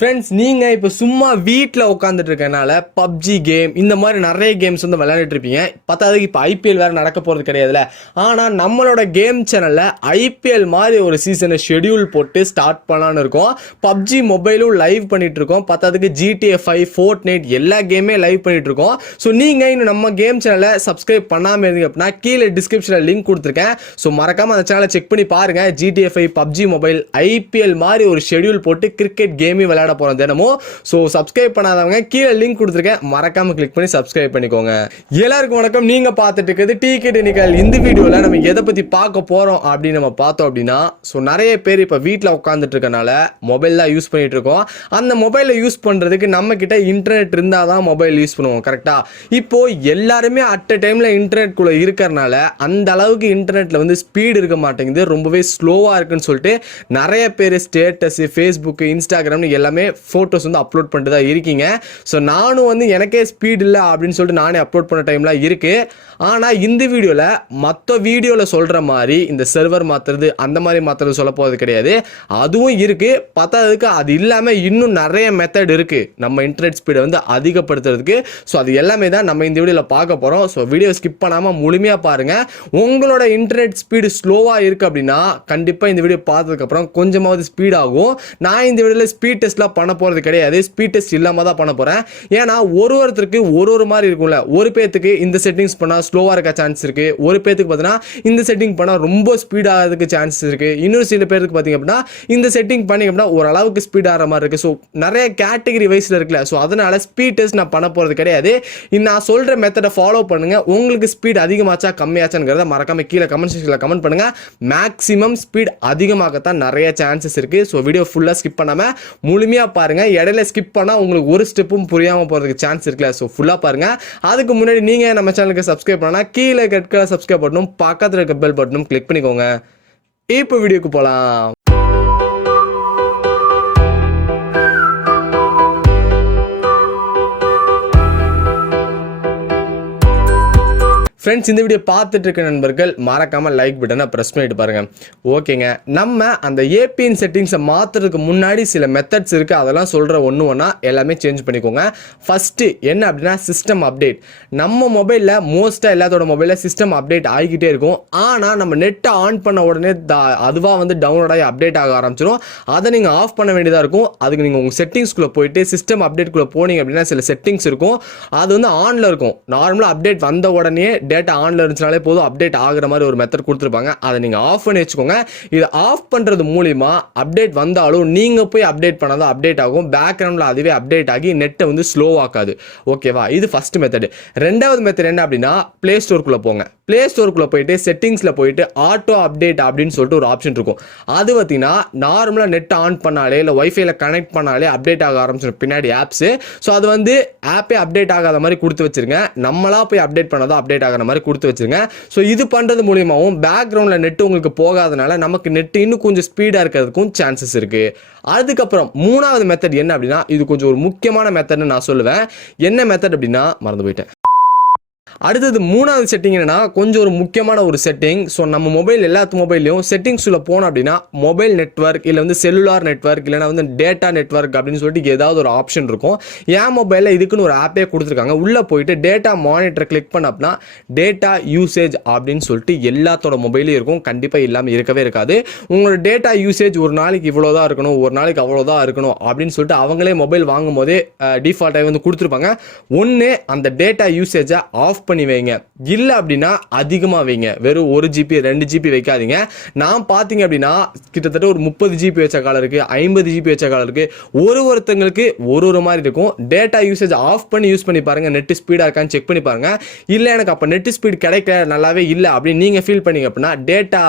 Friends, நீங்கள் இப்போ சும்மா வீட்டில் உட்காந்துட்டு இருக்கனால பப்ஜி கேம் இந்த மாதிரி நிறைய கேம்ஸ் வந்து விளையாண்டுட்டு இருப்பீங்க. பத்தாவதுக்கு இப்போ ஐபிஎல் வேறு நடக்க போகிறது கிடையாதுல்ல. ஆனால் நம்மளோட கேம் சேனலில் ஐபிஎல் மாதிரி ஒரு சீசனை ஷெடியூல் போட்டு ஸ்டார்ட் பண்ணலான்னு இருக்கோம். பப்ஜி மொபைலும் லைவ் பண்ணிட்டு இருக்கோம். பத்தாவதுக்கு GTA 5 ஃபோர்ட்நைட் எல்லா கேமே லைவ் பண்ணிட்டு இருக்கோம். ஸோ நீங்கள் இன்னும் நம்ம கேம் சேனலை சப்ஸ்கிரைப் பண்ணாமல் இருந்தீங்க அப்படின்னா கீழே டிஸ்கிரிப்ஷனில் லிங்க் கொடுத்துருக்கேன். ஸோ மறக்காமல் அந்த சேனலை செக் பண்ணி பாருங்கள். GTA 5 பப்ஜி மொபைல் ஐபிஎல் மாதிரி ஒரு ஷெடியூல் போட்டு கிரிக்கெட் கேமே விளையாட போறோம் தினமும். சோ சப்ஸ்கிரைப் பண்ணாதவங்க கீழே லிங்க் கொடுத்திருக்கேன், மறக்காம கிளிக் பண்ணி சப்ஸ்கிரைப் பண்ணிக்கோங்க. எல்லாருக்கும் வணக்கம். நீங்க பார்த்துட்டு இருக்கிறது TECHANICAL. இந்த வீடியோல நம்ம எதை பத்தி பார்க்க போறோம் அப்படின்னு நம்ம பார்த்தோம் அப்படின்னா, சோ நிறைய பேர் இப்ப வீட்ல உட்கார்ந்துட்டு இருக்கனால மொபைல் தான் யூஸ் பண்ணிட்டு இருக்கோம். அந்த மொபைலை யூஸ் பண்றதுக்கு நம்ம கிட்ட இன்டர்நெட் இருந்தாதான் மொபைல் யூஸ் பண்ணுவோம். கரெக்டா? இப்போ எல்லாருமே அட் அ டைம்ல இன்டர்நெட் குள்ள இருக்கறனால அந்த அளவுக்கு இன்டர்நெட்ல வந்து ஸ்பீடு இருக்க மாட்டேங்குது, ரொம்பவே ஸ்லோவா இருக்குன்னு சொல்லிட்டு நிறைய பேர் ஸ்டேட்டஸ், ஃபேஸ்புக், இன்ஸ்டாகிராம் எல்லாமே ஃபோட்டோஸ் வந்து அப்லோட் பண்ணிட்டு தான் இருக்கீங்க. ஸோ நானும் வந்து எனக்கே ஸ்பீட் இல்லை அப்படின்னு சொல்லிட்டு நானே அப்லோட் பண்ண டைம்லாம் இருக்கு. ஆனால் இந்த வீடியோவில் மற்ற வீடியோவில் சொல்கிற மாதிரி இந்த சர்வர் மாற்றுறது அந்த மாதிரி மாற்றுறது சொல்ல போகிறது கிடையாது. அதுவும் இருக்குது. பத்தாததுக்கு அது இல்லாமல் இன்னும் நிறைய மெத்தட் இருக்குது நம்ம இன்டர்நெட் ஸ்பீடை வந்து அதிகப்படுத்துறதுக்கு. ஸோ அது எல்லாமே தான் நம்ம இந்த வீடியோவில் பார்க்க போகிறோம். ஸோ வீடியோ ஸ்கிப் பண்ணாமல் முழுமையாக பாருங்கள். உங்களோட இன்டர்நெட் ஸ்பீடு ஸ்லோவாக இருக்குது அப்படின்னா கண்டிப்பாக இந்த வீடியோ பார்த்ததுக்கப்புறம் கொஞ்சமாவது ஸ்பீட் ஆகும். நான் இந்த வீடியோவில் ஸ்பீட் டெஸ்ட்லாம் பண்ண போகிறது கிடையாது. ஸ்பீட் டெஸ்ட் இல்லாமல் தான் பண்ண போகிறேன். ஏன்னா ஒருத்தருக்கு ஒரு மாதிரி இருக்கும்ல. ஒரு பேத்துக்கு இந்த செட்டிங்ஸ் பண்ணால் ஸ்லோவாக இருக்க சான்ஸ் இருக்குது. ஒரு பேத்துக்கு பார்த்தீங்கன்னா இந்த செட்டிங் பண்ணால் ரொம்ப ஸ்பீட் ஆகிறதுக்கு சான்ஸ் இருக்குது. இன்னொரு சில பேருக்கு பார்த்தீங்க அப்படின்னா இந்த செட்டிங் பண்ணிங்க அப்படின்னா ஓரளவுக்கு ஸ்பீட் ஆகிற மாதிரி இருக்குது. ஸோ நிறைய கேட்டகரி வைஸில் இருக்குல்ல. ஸோ அதனால் ஸ்பீட் டெஸ்ட் நான் பண்ண போகிறது கிடையாது. நான் சொல்கிற மெத்தடை ஃபாலோ பண்ணுங்கள். உங்களுக்கு ஸ்பீட் அதிகமாச்சா கம்மியாச்சாங்கிறத மறக்காம கீழே கமெண்ட் செக்ஷனில் கமெண்ட் பண்ணுங்கள். மேக்ஸிமம் ஸ்பீட் அதிகமாகத்தான் நிறைய சான்சஸ் இருக்குது. ஸோ வீடியோ ஃபுல்லாக ஸ்கிப் பண்ணாமல் முழுமையாக பாருங்க. இடையில ஸ்கிப் பண்ணா உங்களுக்கு ஒரு ஸ்டெப்பும் புரியாம போறதுக்கு சான்ஸ் இருக்குல்ல. சோ ஃபுல்லா பாருங்க. அதுக்கு முன்னாடி நீங்க நம்ம சேனலுக்கு சப்ஸ்கிரைப் பண்ணா கீழே ரெட் கலர் சப்ஸ்கிரைப் பட்டனும் பக்கத்துல இருக்க பெல் பட்டனும் கிளிக் பண்ணிக்கோங்க. இப்போ வீடியோக்கு போலாம். ஃப்ரெண்ட்ஸ், இந்த வீடியோ பார்த்துட்டு இருக்க நண்பர்கள் மறக்காமல் லைக் பட்டனை ப்ரெஸ் பண்ணிட்டு பாருங்கள். ஓகேங்க, நம்ம அந்த ஏபிஎன் செட்டிங்ஸை மாற்றுறதுக்கு முன்னாடி சில மெத்தட்ஸ் இருக்குது. அதெல்லாம் சொல்கிற ஒன்றா எல்லாமே சேஞ்ச் பண்ணிக்கோங்க. ஃபஸ்ட்டு என்ன அப்படின்னா சிஸ்டம் அப்டேட். நம்ம மொபைலில் மோஸ்ட்டாக எல்லாத்தோட மொபைலில் சிஸ்டம் அப்டேட் ஆகிக்கிட்டே இருக்கும். ஆனால் நம்ம நெட்டை ஆன் பண்ண உடனே அதுவாக வந்து டவுன்லோட் ஆகி அப்டேட் ஆக ஆரம்பிச்சிடும். அதை நீங்கள் ஆஃப் பண்ண வேண்டியதாக இருக்கும். அதுக்கு நீங்கள் உங்கள் செட்டிங்ஸ்குள்ளே போயிட்டு சிஸ்டம் அப்டேட்குள்ளே போனீங்க அப்படின்னா சில செட்டிங்ஸ் இருக்கும். அது வந்து ஆனில் இருக்கும். நார்மலாக அப்டேட் வந்த உடனே டேட்டா ஆன்ல இருந்துச்சுனாலே போதும் அப்டேட் ஆகுற மாதிரி ஒரு மெத்தட் கொடுத்துருப்பாங்க. அதை நீங்கள் ஆஃப் பண்ணி வச்சுக்கோங்க. இது ஆஃப் பண்ணுறது மூலிமா அப்டேட் வந்தாலும் நீங்கள் போய் அப்டேட் பண்ணாதான் அப்டேட் ஆகும். பேக்ரவுண்டில் அதுவே அப்டேட் ஆகி நெட்டை வந்து ஸ்லோ ஆக்காது. ஓகேவா? இது ஃபர்ஸ்ட் மெத்தட். ரெண்டாவது மெத்தட் என்ன அப்படின்னா பிளே ஸ்டோருக்குள்ளே போங்க. பிளே ஸ்டோருக்குள்ளே போயிட்டு செட்டிங்ஸில் போயிட்டு ஆட்டோ அப்டேட் அப்படின்னு சொல்லிட்டு ஒரு ஆப்ஷன் இருக்கும். அது பார்த்தீங்கன்னா நார்மலாக நெட் ஆன் பண்ணாலே இல்லை வைஃபைல கனெக்ட் பண்ணாலே அப்டேட் ஆக ஆரம்பிச்சிடும் பின்னாடி ஆப்ஸு. ஸோ அது வந்து ஆப்பே அப்டேட் ஆகாத மாதிரி கொடுத்து வச்சிருங்க. நம்மளா போய் அப்டேட் பண்ணாதான் அப்டேட் ஆகிற மாதிரி கொடுத்து வச்சிருங்க. ஸோ இது பண்ணுறது மூலியமாகவும் பேக்ரவுண்டில் நெட் உங்களுக்கு போகாதனால நமக்கு நெட் இன்னும் கொஞ்சம் ஸ்பீடாக இருக்கிறதுக்கும் சான்சஸ் இருக்குது. அதுக்கப்புறம் மூணாவது மெத்தட் என்ன அப்படின்னா இது கொஞ்சம் ஒரு முக்கியமான மெத்தட்னு நான் சொல்லுவேன். என்ன மெத்தட் அப்படின்னா மறந்து போயிட்டேன். அடுத்தது மூணாவது செட்டிங் என்னன்னா கொஞ்சம் ஒரு முக்கியமான ஒரு செட்டிங். ஸோ நம்ம மொபைல் எல்லாத்து மொபைல்லையும் செட்டிங்ஸில் போனோம் அப்படின்னா மொபைல் நெட்வொர்க் இல்லை வந்து செல்லுலார் நெட்வொர்க் இல்லைனா வந்து டேட்டா நெட்வொர்க் அப்படின்னு சொல்லிட்டு ஏதாவது ஒரு ஆப்ஷன் இருக்கும். என் மொபைலில் இதுக்குன்னு ஒரு ஆப்பே கொடுத்துருக்காங்க. உள்ளே போயிட்டு டேட்டா மானிட்டர் கிளிக் பண்ண அப்படின்னா டேட்டா யூசேஜ் அப்படின்னு சொல்லிட்டு எல்லாத்தோட மொபைலையும் இருக்கும். கண்டிப்பாக இல்லாமல் இருக்கவே இருக்காது. உங்களோட டேட்டா யூசேஜ் ஒரு நாளைக்கு இவ்வளோதான் இருக்கணும், ஒரு நாளைக்கு அவ்வளோதான் இருக்கணும் அப்படின்னு சொல்லிட்டு அவங்களே மொபைல் வாங்கும் போதே டிஃபால்ட்டாக வந்து கொடுத்துருப்பாங்க. ஒன்று அந்த டேட்டா யூசேஜை ஆஃப் பண்ணி வைங்க. இல்லை அப்படின்னா அதிகமாக வைங்க. வெறும் 1 GB 2 GB வைக்காதீங்க. நான் பார்த்தீங்க அப்படின்னா கிட்டத்தட்ட ஒரு 30 GB வச்ச காலம் இருக்குது, 50 GB வச்ச காலம் இருக்குது. ஒருத்தங்களுக்கு ஒரு மாதிரி இருக்கும். டேட்டா யூசேஜ் ஆஃப் பண்ணி யூஸ் பண்ணி பாருங்கள். நெட் ஸ்பீடாக இருக்கான்னு செக் பண்ணி பாருங்கள். இல்லை எனக்கு அப்போ நெட் ஸ்பீட் கிடைக்க நல்லாவே இல்லை அப்படின்னு நீங்கள் ஃபீல் பண்ணீங்க அப்படின்னா டேட்டா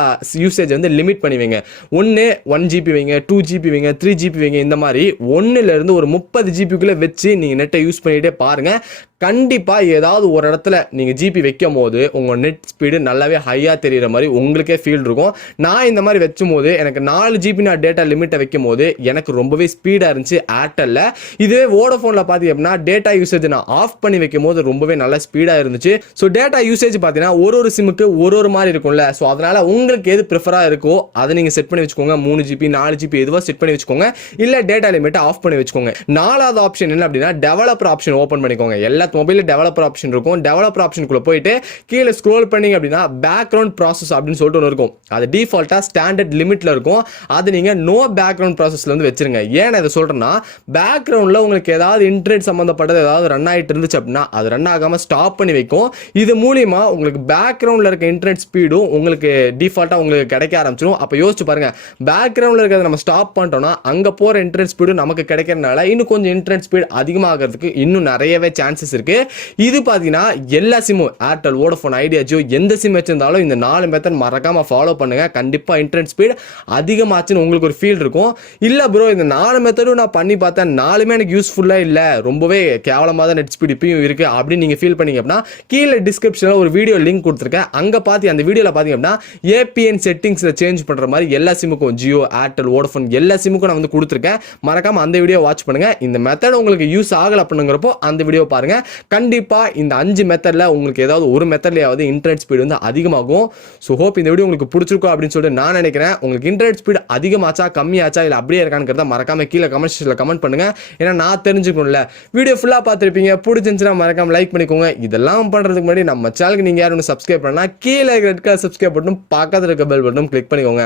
யூசேஜ் வந்து லிமிட் பண்ணி வைங்க. 1 GB வைங்க, 2 GB வைங்க, 3 GB வைங்க. இந்த மாதிரி 1லேருந்து ஒரு 30 GBக்குள்ளே வச்சு நீங்கள் நெட்டை யூஸ் பண்ணிகிட்டே பாருங்கள். கண்டிப்பாக ஏதாவது ஒரு இடத்துல நீங்கள் ஜிபி வைக்கும் போது உங்கள் நெட் ஸ்பீடு நல்லாவே ஹையாக தெரிகிற மாதிரி உங்களுக்கே ஃபீல் இருக்கும். நான் இந்த மாதிரி வச்சும் போது எனக்கு 4 ஜிபி நான் டேட்டா லிமிட்டை வைக்கும் போது எனக்கு ரொம்பவே ஸ்பீடாக இருந்துச்சு ஏர்டெல்லில். இதுவே வோடஃபோனில் பார்த்தீங்க அப்படின்னா டேட்டா யூசேஜ் நான் ஆஃப் பண்ணி வைக்கும் போது ரொம்பவே நல்லா ஸ்பீடாக இருந்துச்சு. ஸோ டேட்டா யூசேஜ் பார்த்தீங்கன்னா ஒரு சிம்முக்கு ஒரு மாதிரி இருக்கும்ல. ஸோ அதனால் உங்களுக்கு எது ப்ரிஃபராக இருக்கோ அதை நீங்கள் செட் பண்ணி வச்சுக்கோங்க. 3 ஜிபி 4 ஜிபி எதுவாக செட் பண்ணி வச்சுக்கோங்க. இல்லை டேட்டா லிமிட்டை ஆஃப் பண்ணி வச்சுக்கோங்க. 4வது ஆப்ஷன் என்ன அப்படின்னா டெவலப்பர் ஆப்ஷன் ஓப்பன் பண்ணிக்கோங்க. எல்லா மொபைலில் டெவலப்பர் ஆப்ஷன் இருக்கும். டெவலப்பர் ஆப்ஷனுக்குள்ள போயிட்டு கீழே ஸ்க்ரோல் பண்ணீங்க அப்படின்னா பேக்ரவுண்ட் ப்ராசஸ் அப்படின்னு சொல்லிட்டு ஒன்று இருக்கும். அது டிஃபால்ட்டாக ஸ்டாண்டர்ட் லிமிட்ல இருக்கும். அது நீங்கள் நோ பேக்ரவுண்ட் ப்ராசஸ்ல வந்து வச்சிருங்க. ஏன் இதை சொல்றேன்னா பேக்ரவுண்டில் உங்களுக்கு ஏதாவது இன்டர்நெட் சம்மந்தப்பட்டது ஏதாவது ரன் ஆகிட்டு இருந்துச்சு அப்படின்னா அது ரன் ஆகாமல் ஸ்டாப் பண்ணி வைக்கும். இது மூலியமா உங்களுக்கு பேக்ரவுண்டில் இருக்க இன்டர்நெட் ஸ்பீடும் உங்களுக்கு டிஃபால்ட்டாக உங்களுக்கு கிடைக்க ஆரம்பிச்சிடும். அப்போ யோசிச்சு பாருங்க, பேக்ரவுண்டில் இருக்கிறத நம்ம ஸ்டாப் பண்ணிட்டோம்னா அங்கே போகிற இன்டர்நெட் ஸ்பீடு நமக்கு கிடைக்கிறதுனால இன்னும் கொஞ்சம் இன்டர்நெட் ஸ்பீட் அதிகமாகிறதுக்கு இன்னும் நிறையவே சான்சஸ் இருக்கு. இது பார்த்தீங்கன்னா எல்லா சிம்மும் ஏர்டெல், வோடஃபோன், ஐடியா, ஜியோ எந்த சிம் வச்சிருந்தாலும் இந்த 4 மெத்தட் மறக்காம ஃபாலோ பண்ணுங்க. கண்டிப்பா இன்டர்நெட் ஸ்பீட் அதிகமாச்சுன்னு உங்களுக்கு ஒரு ஃபீல் இருக்கும். இல்ல ப்ரோ இந்த 4 மெத்தடும் நான் பண்ணி பார்த்தேன் 4மே எனக்கு யூஸ்ஃபுல்லா இல்ல, ரொம்பவே கேவலமாக தான் நெட் ஸ்பீட் இப்பயும் இருக்கு அப்படின்னு நீங்க ஃபீல் பண்ணீங்க அப்படின்னா கீழே டிஸ்கிரிப்ஷன்ல ஒரு வீடியோ லிங்க் கொடுத்துருக்கேன். அங்க பார்த்து அந்த வீடியோல பாத்தீங்க அப்படின்னா ஏபிஎன் செட்டிங்ஸ்ல சேஞ்ச் பண்ற மாதிரி எல்லா சிம்முக்கும் ஜியோ, ஏர்டெல், வோடஃபோன் எல்லா சிம்முக்கும் நான் வந்து கொடுத்துருக்கேன். மறக்காம அந்த வீடியோ வாட்ச் பண்ணுங்க. இந்த மெத்தட் உங்களுக்கு யூஸ் ஆகல அப்படிங்கிறப்போ அந்த வீடியோ பாருங்க. கண்டிப்பா இந்த 5 மெத்தட்ல உங்களுக்கு ஏதாவது ஒரு மெத்தட்லயாவது இன்டர்நெட் ஸ்பீடு வந்து அதிகமாகும். ஸோ ஹோப் இந்த வீடியோ உங்களுக்கு பிடிச்சிருக்கும் அப்படின்னு சொல்லிட்டு நான் நினைக்கிறேன். உங்களுக்கு இன்டர்நெட் ஸ்பீடு அதிகமாச்சா கம்மியாச்சா இல்லை அப்படியே இருக்கான்னு மறக்காம கீழே கமெண்ட் செக்ஷன்ல கமெண்ட் பண்ணுங்க. ஏன்னா நான் தெரிஞ்சுக்கணும்ல. வீடியோ ஃபுல்லா பார்த்துருப்பீங்க, பிடிச்சிருந்துச்சுன்னா மறக்காம லைக் பண்ணிக்கோங்க. இதெல்லாம் பண்றதுக்கு முன்னாடி நம்ம சேனலுக்கு நீங்க யாரும் சப்ஸ்கிரைப் பண்ணா கீழே ரெட் கலர் சப்ஸ்கிரைப் பட்டன் பக்கத்துல இருக்க பெல் பட்டன் கிளிக் பண்ணிக்கோங்க.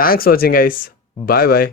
தேங்க்ஸ் ஃபார் வாட்சிங் கைஸ். பாய் பாய்.